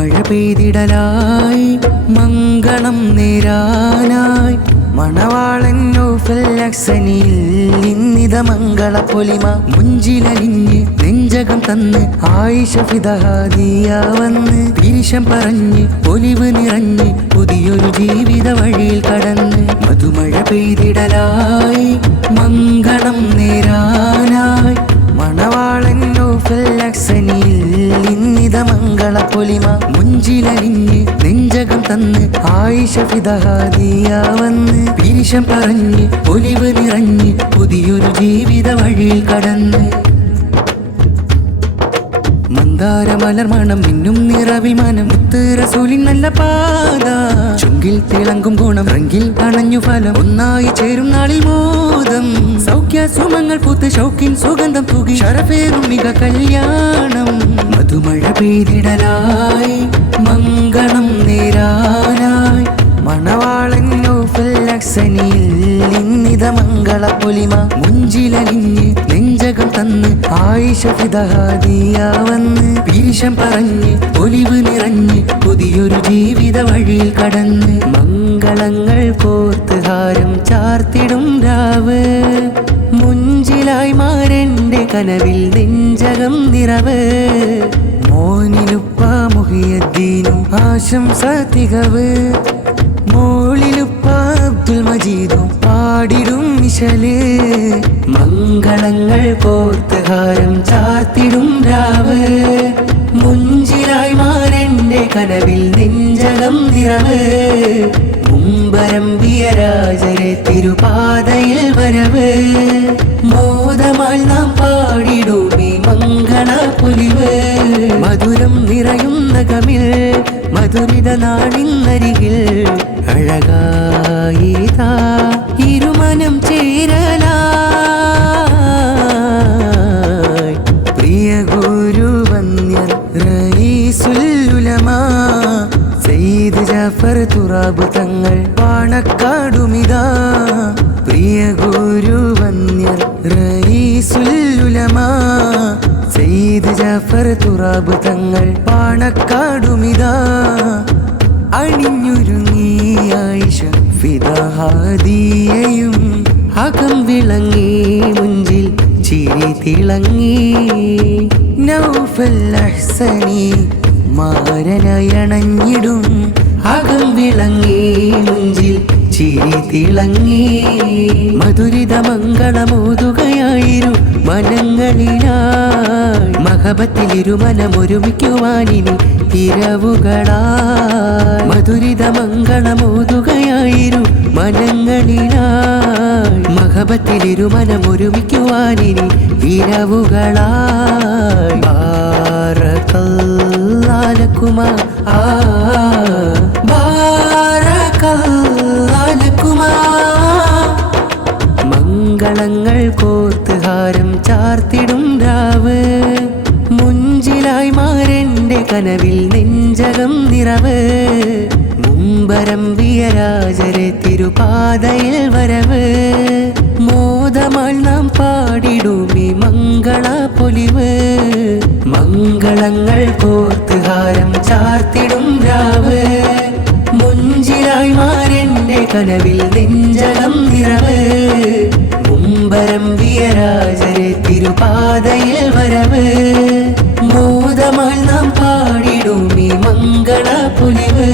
മധുമഴ പെയ്തിടലായി മംഗളം നേരാനായി മണവാളൻ നൗഫൽ ഇന്നിത മംഗള പൊലിമ മുഞ്ചിലലിഞ്ഞ് നെഞ്ചകം തന്ന് ആയിഷ ഫിദഹാദിയ വന്ന് പിരിശം പറഞ്ഞ് ഒലിവ് നിറഞ്ഞ് പുതിയൊരു ജീവിത വഴിയിൽ കടന്ന് മധുമഴ പെയ്തിടലായി മംഗളം നേരാനായി മണവാളൻ നൗഫൽ ഇന്നിത മംഗള പൊലിമ മുഞ്ചിലലിഞ്ഞ് നെഞ്ചകം തന്ന് ആയിഷ ഫിദഹാദിയ വന്ന് പിരിശം പറഞ്ഞ് ഒലിവ് നിറഞ്ഞ് പുതിയൊരു ജീവിത വഴിയിൽ കടന്ന് മന്ദാര മലർമണം മിന്നും നിറവിമാനം മുത്ത് റസൂലിൻ നല്ല പാത ചുങ്കിൽ തിളങ്കും ഗുണം റങ്കിൽ അണഞ്ഞു ഫലം ഒന്നായി ചേരും നാളിൽ മോദം സൗഖ്യ സുമങ്ങൾ പൂത്ത് ഷൗക്കിൻ സുഗന്ധം തൂകി ശരഫേറും മിക കല്യാണം മധുമഴ പെയ്തിടലായി മംഗളം നേരാനായി മണവാളൻ നൗഫൽ ഇന്നിത മംഗള പൊലിമ മുഞ്ചിലലിഞ്ഞ് നെഞ്ചകം തന്ന് ആയിഷ ഫിദഹാദിയ വന്ന് പിരിശം പറഞ്ഞ് ഒലിവ് നിറഞ്ഞ് പുതിയൊരു ജീവിത വഴിയിൽ കടന്ന് മംഗളങ്ങൾ കോർത്ത് ഹാരം ചാർത്തിടും രാവ് മുഞ്ചിലായി മാരന്റെ കനവിൽ നെഞ്ചകം നിറവ് മോനിലുപ്പ മുഹിയദ്ദീനും ആശംസ തികവ് മോളിലുപ്പ അബ്ദുൽ മജീദും പാടിടും മിശല് മംഗളങ്ങൾ കോർത്ത് ഹാരം ചാർത്തിടും രാവ് മുഞ്ചിലായി മാരന്റെ കനവിൽ നെഞ്ചകം നിറവ് മുമ്പരമ്പിയ രാജരെ തിരുപാതയിൽ വരവ് മോദമായി നാം പാടിടുമേ മംഗള പൊലിവ് മധുരം നിറയുന്ന കമിൽ മധുരിത നാടിന്നരികിൽ അഴകായിതാ ഇരുമനം ചേരലായി പ്രിയ ഗുരുവന്യർ റഈസുൽ ഉലമാ സയ്യിദ് ജാഫർ തുറാബ് തങ്ങൾ പാണക്കാടുമിതാ പ്രിയ ഗുരുവന്യർ റഈസുൽ ഉലമാ സയ്യിദ് ജാഫർ തുറാബ് തങ്ങൾ പാണക്കാടുമിതാ അണിഞ്ഞൊരുങ്ങി ആയിഷ ഫിദഹാദിയയും അകം വിളങ്ങി മുഞ്ചിൽ ചിരി തിളങ്ങി നൗഫൽ അഹ്സനി മാരനയണഞ്ഞിടും അകം വിളങ്ങി മുഞ്ചിൽ ചിരി തിളങ്ങി മധുരിത മംഗളമോതുകയായിരു മനങ്ങളിലായി മഹബത്തിലിരുമനമൊരുമിക്കുവാനിനി ഇരവുകളായി മധുരിത മംഗളമോതുകയായിരു മനങ്ങളിലായി മഹബത്തിലിരുമനമൊരുമിക്കുവാനിനി ഇരവുകളായി ബാറകല്ലാലകുമാ ബാറകല്ലാലകുമാ മംഗളങ്ങൾ കോർത്ത് ഹാരം ചാർത്തിടും രാവ് മുഞ്ചിലായി മാരന്റെ കനവിൽ നെഞ്ചകം നിറവ് മുമ്പരമ്പിയ രാജരെ തിരുപാതയിൽ വരവ് മോദമാൽ നാം പാടിടുമേ മംഗള പൊലിവ് മംഗളങ്ങൾ കോർത്ത് ഹാരം ചാർത്തിടും രാവ് മുഞ്ചിലായി മാരന്റെ കനവിൽ നെഞ്ചകം നിറവ് മുമ്പരമ്പിയ രാജരെ തിരുപാതയിൽ വരവ് മോദമാൽ നാം പാടിടുമേ മംഗള പൊലിവ്